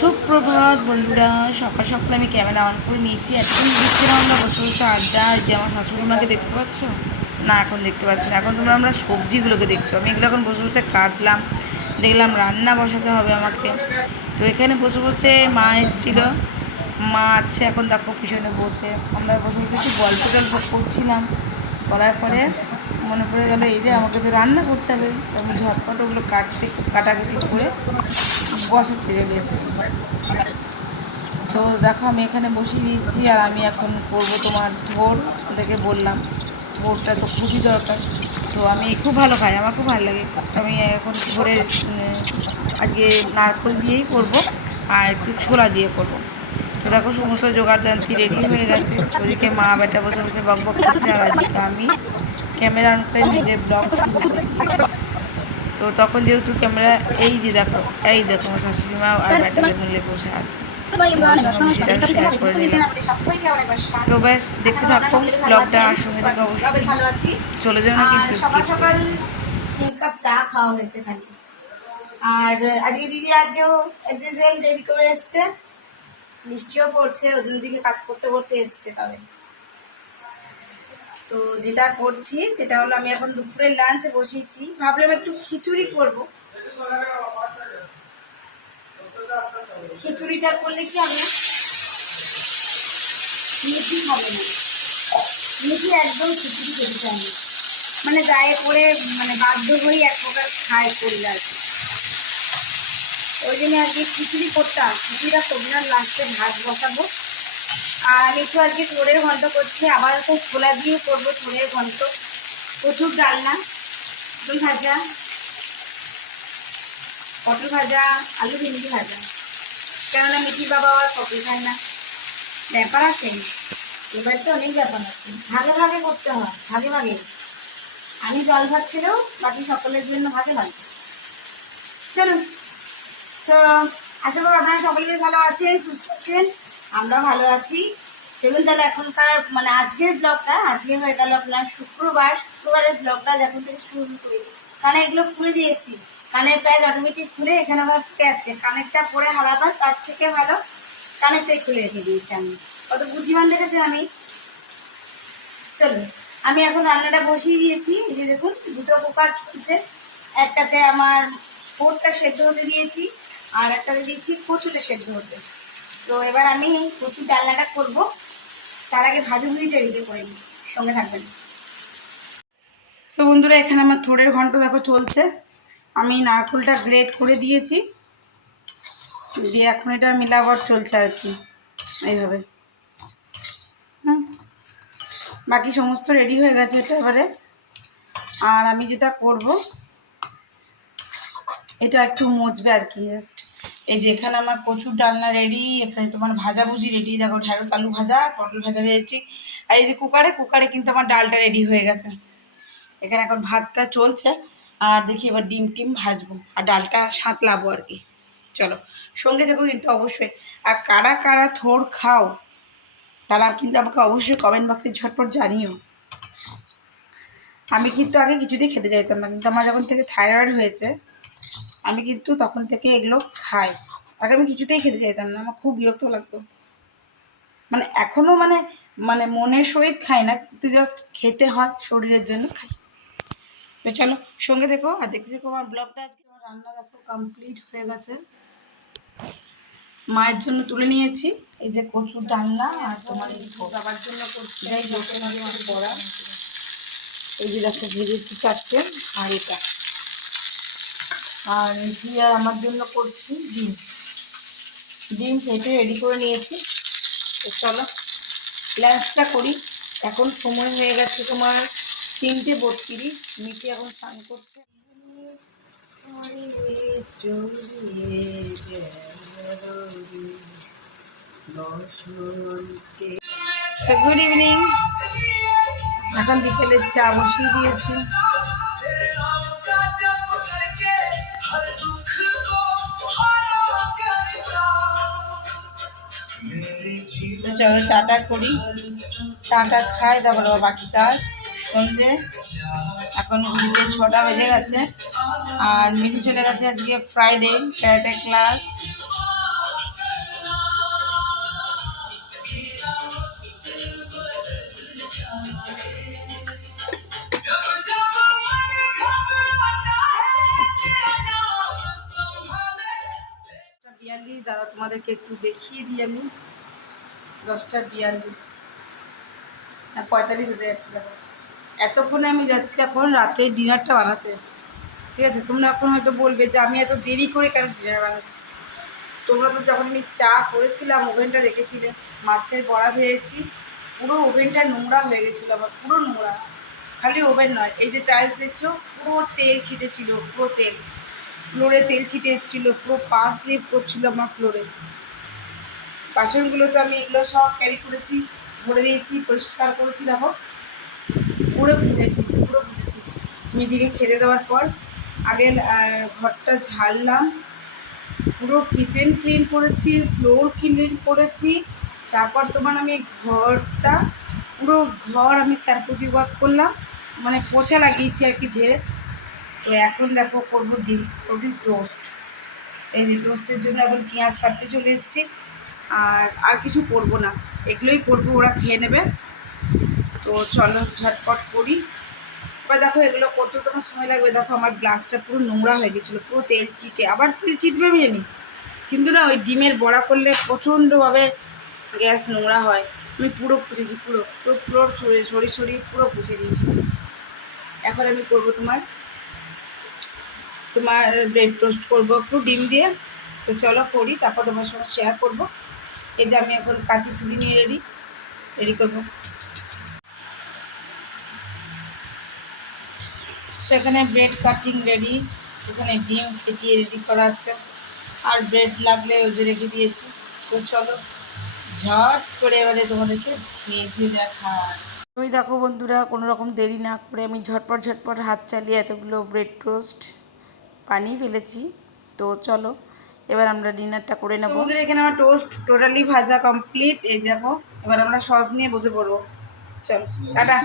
সুপ্রভাত বন্ধুরা, সকাল সকাল আমি ক্যামেরা অন করে নিয়েছি। এখন দেখছিলাম আমরা বসে বসে আড্ডা। যে আমার শাশুড়ি মাকে দেখতে পাচ্ছ না? এখন দেখতে পাচ্ছ না, এখন আমরা সবজিগুলোকে দেখছো। আমি এগুলো এখন বসে বসে কাটলাম, দেখলাম রান্না বসাতে হবে আমাকে। তো এখানে বসে বসে মা এসেছিলো, মা আছে এখন, দেখো পিছনে বসে আমরা বসে বসে একটু গল্প করছিলাম। করার পরে মনে পড়ে গেলো এই যে আমাকে তো রান্না করতে হবে। তো আমি ঝটপট ওগুলো কাটাকুটি করে বসাতে চলে এসেছি। তো দেখো আমি এখানে বসিয়ে দিয়েছি, আর আমি এখন করবো তোমার থোড়। ওদেরকে বললাম থোড়টা তো খুবই দরকার। তো আমি খুব ভালো খাই, আমার খুব ভালো লাগে। আমি এখন থোড়ের আজকে নারকেল দিয়েই করব, আর একটু ছোলা দিয়ে করব। তো দেখো সমস্ত জোগাড় যন্ত্রী রেডি হয়ে গেছে। ওদিকে মা বেটা বসে বসে বক বক করছে, আর ওদিকে আমি ক্যামেরা অন করে নিজের ব্লগ শুরু করে দিয়েছি। তো তখন যেহেতু ক্যামেরা, এই দেখো আমার শাশুড়ি মা আর বেটাদের মিলে বসে আছে, সেটা শেয়ার করে নিলাম। তো ব্যাস দেখতে থাকো ব্লগটা, আর সঙ্গে থেকে অবশ্যই চলে যাও না কিন্তু সকাল সকাল 3 কাপ চা খাওয়া হয়েছে খালি। আর আজকে দিদি আজকেও দেরি করে এসছে, বৃষ্টিও পড়ছে, ওদের দিকে কাজ করতে করতে এসছে। তবে তো যেটা করছি সেটা হলো, আমি এখন দুপুরের লাঞ্চ বসিয়েছি। ভাবলাম একটু খিচুড়ি করব। খিচুড়িটা করলে কি হবে, মিঠি খাবে না, মিঠি একদম খিচুড়ি খেতে চায় না, মানে গায়ে পড়ে, মানে বাধ্য হয়ে এক প্রকার খায় করলে আছে। ওই জন্য আজকে খিচুড়ি করতাম, খিচুড়িটা সবজির লাস্টে ভাত বসাবো। আর একটু আজকে থোড়ের ঘন্ট করছি, আবার তো ছোলা দিয়ে করবো থোড়ের ঘন্ট। প্রচুর ডালনা, পটল ভাজা, পটল ভাজা, আলু ভেন্ডি ভাজা। কেননা মিঠি বাবা আর পটল খায় না, ব্যাপার আছে। এবার তো অনেক ব্যাপার আছে, ভাগে ভাগে করতে হয়, ভাগে ভাগে। আমি জল ভাত খেলেও বাকি সকলের জন্য ভাগে ভাগে। চলুন, তো আশা করি আপনারা সকলেই ভালো আছেন, সুস্থ আছেন, আমরা ভালো আছি। চলুন তাহলে এখনকার মানে আজকের ব্লগটা, আজকে হয়ে গেল আপনার শুক্রবারের ব্লগটা যখন থেকে শুরু করি। কানে এগুলো খুলে দিয়েছি, কানের প্যাড অটোমেটিক খুলে এখানে আবার আছে, কানেরটা পরে হারাবার, তার থেকে ভালো কানেরটাই খুলে রেখে দিয়েছি। আমি কত বুদ্ধিমান দেখেছি আমি। চলুন, আমি এখন রান্নাটা বসিয়ে দিয়েছি। এই যে দেখুন, দুটো কুকার চলছে। একটাতে আমার পোরটা সেদ্ধ হতে দিয়েছি, আর একটাতে দিয়েছি কচুটা সেদ্ধ হতে। তো এবার আমি কচুর ডালনাটা করব, তার আগে ভাজুগুলিটা রেডি করে নিই, সঙ্গে থাকবেন। তো বন্ধুরা, এখানে আমার থোড়ের ঘন্ট দেখো চলছে। আমি নারকেলটা গ্রেট করে দিয়েছি, দিয়ে এখন এটা মিলাবার চলছে আর কি, এইভাবে। বাকি সমস্ত রেডি হয়ে গেছে এটা এবারে। আর আমি যেটা করব, এটা একটু মজবে আর কি জাস্ট। এই যে এখানে আমার কচুর ডালনা রেডি, এখানে তোমার ভাজাভুজি রেডি। দেখো ঢ্যাঁড়স আলু ভাজা, পটল ভাজা ভেজেছি। আর এই যে কুকারে কিন্তু আমার ডালটা রেডি হয়ে গেছে। এখানে এখন ভাতটা চলছে, আর দেখি এবার ডিম টিম ভাজবো আর ডালটা সাঁতলাবো আর কি। চলো সঙ্গে থেকো কিন্তু অবশ্যই। আর কারা কারা থোড় খাও তারা কিন্তু আমাকে অবশ্যই কমেন্ট বক্সে ঝটপট জানিও। আমি কিন্তু আগে কিছুতেই খেতে চাইতাম না, কিন্তু আমার যখন থেকে থাইরয়েড হয়েছে আমি কিন্তু তখন থেকে এগুলো খাই। আগে আমি কিছুতেই খেতে চাইতাম না, আমার খুব বিরক্ত লাগতো। মানে এখনও মানে মানে মনের সহিত খাই না, কিন্তু জাস্ট খেতে হয়, শরীরের জন্য খাই। তো চলো সঙ্গে দেখো আর দেখতে দেখো আমার ব্লগটা। আজকে আমার রান্না দেখো কমপ্লিট হয়ে গেছে। মায়ের জন্য তুলে নিয়েছি এই যে কচুর ডালনা, আর তোমার এই বাবার জন্য করছি বড়া। এই যে দেখো ভেজেছি 4টে, আর এটা, আর এটি আর আমার জন্য করছি ডিম ফেটে রেডি করে নিয়েছি। তো চলো লাঞ্চটা করি। এখন সময় হয়ে গেছে তোমার 3:32। মিটি এখন স্নান করছে। গুড ইভিনিং, এখন বিকেলের চা বসিয়ে দিয়েছি। চলো চাটা করি, চাটা খাই, তারপরে বাকি কাজ সন্ধে। এখন 6টা বেজে গেছে, আর মিঠু চলে গেছে আজকে ফ্রাইডে ক্যারাটে ক্লাস। 10:42, দাঁড়া তোমাদেরকে একটু দেখিয়ে দিই আমি। 10:42 না 45 হতে যাচ্ছে দেখো। এতক্ষণে আমি যাচ্ছি এখন রাতে ডিনারটা বানাতে। ঠিক আছে, তোমরা এখন হয়তো বলবে যে আমি এত দেরি করে কেন ডিনার বানাচ্ছি। তোমরা তো যখন আমি চা করেছিলাম ওভেনটা দেখেছিলে, মাছের বড়া ভেজেছি, পুরো ওভেনটা নোংরা হয়ে গেছিলো আমার, পুরো নোংরা। খালি ওভেন নয়, এই যে টাইলস দেখছো পুরো তেল ছিটেছিল, পুরো তেল, ফ্লোরে তেল ছিটে এসেছিলো, পুরো পা স্লিপ করছিলো আমার ফ্লোরে। বাসনগুলো তো আমি এগুলো সব ক্যারি করেছি, ভরে দিয়েছি, পরিষ্কার করেছি, দেখো পুরো বুঝেছি, পুরো বুঝেছি। মিদিকে খেতে দেওয়ার পর আগে ঘরটা ঝাড়লাম, পুরো কিচেন ক্লিন করেছি, ফ্লোর ক্লিন করেছি। তারপর তোমার আমি ঘরটা পুরো ঘর আমি শ্যাম্পু দিয়ে ওয়াশ করলাম, মানে পোছা লাগিয়েছি আর কি ঝেড়ে। তো এখন দেখো করবো ডিম, করবি টোস্ট। এই যে টোস্টের জন্য এখন পেঁয়াজ কাটতে চলে এসেছি। আর কিছু করবো না, এগুলোই করবো, ওরা খেয়ে নেবে। তো চলো ঝটপট করি। এবার দেখো এগুলো করতে তোমার সময় লাগবে। দেখো আমার গ্লাসটা পুরো নোংরা হয়ে গেছিলো, পুরো তেল চিটে, আবার তেল চিটবে আমি জানি, কিন্তু না ওই ডিমের বড়া করলে প্রচণ্ডভাবে গ্যাস নোংরা হয়। আমি পুরো পুছেছি, পুরো পুরো পুরো সরিয়ে পুরো পুছে দিয়েছি। এখন আমি করবো তোমার তোমার ব্রেড টোস্ট করবো একটু ডিম দিয়ে। তো চলো করি, তারপর তোমার সঙ্গে শেয়ার করবো। এই যে আমি এখন কাঁচি ছুরি নিয়ে রেডি করবো। সেখানে ব্রেড কাটিং রেডি, এখানে ডিম ফেটিয়ে রেডি করা আছে, আর ব্রেড লাগলে ওই যে রেখে দিয়েছি। তো চলো ঝট করে এবারে তোমাদেরকে ভেজে দেখার। ওই দেখো বন্ধুরা, কোনো রকম দেরি না করে আমি ঝটপট হাত চালিয়ে এতগুলো ব্রেড টোস্ট বানিয়ে ফেলেছি। তো চলো এবার আমরা ডিনারটা করে নেবো। বন্ধুরা এখানে আমার টোস্ট টোটালি ভাজা কমপ্লিট। এই দেখো এবার আমরা সস নিয়ে বসে পড়বো। চলো টাটা।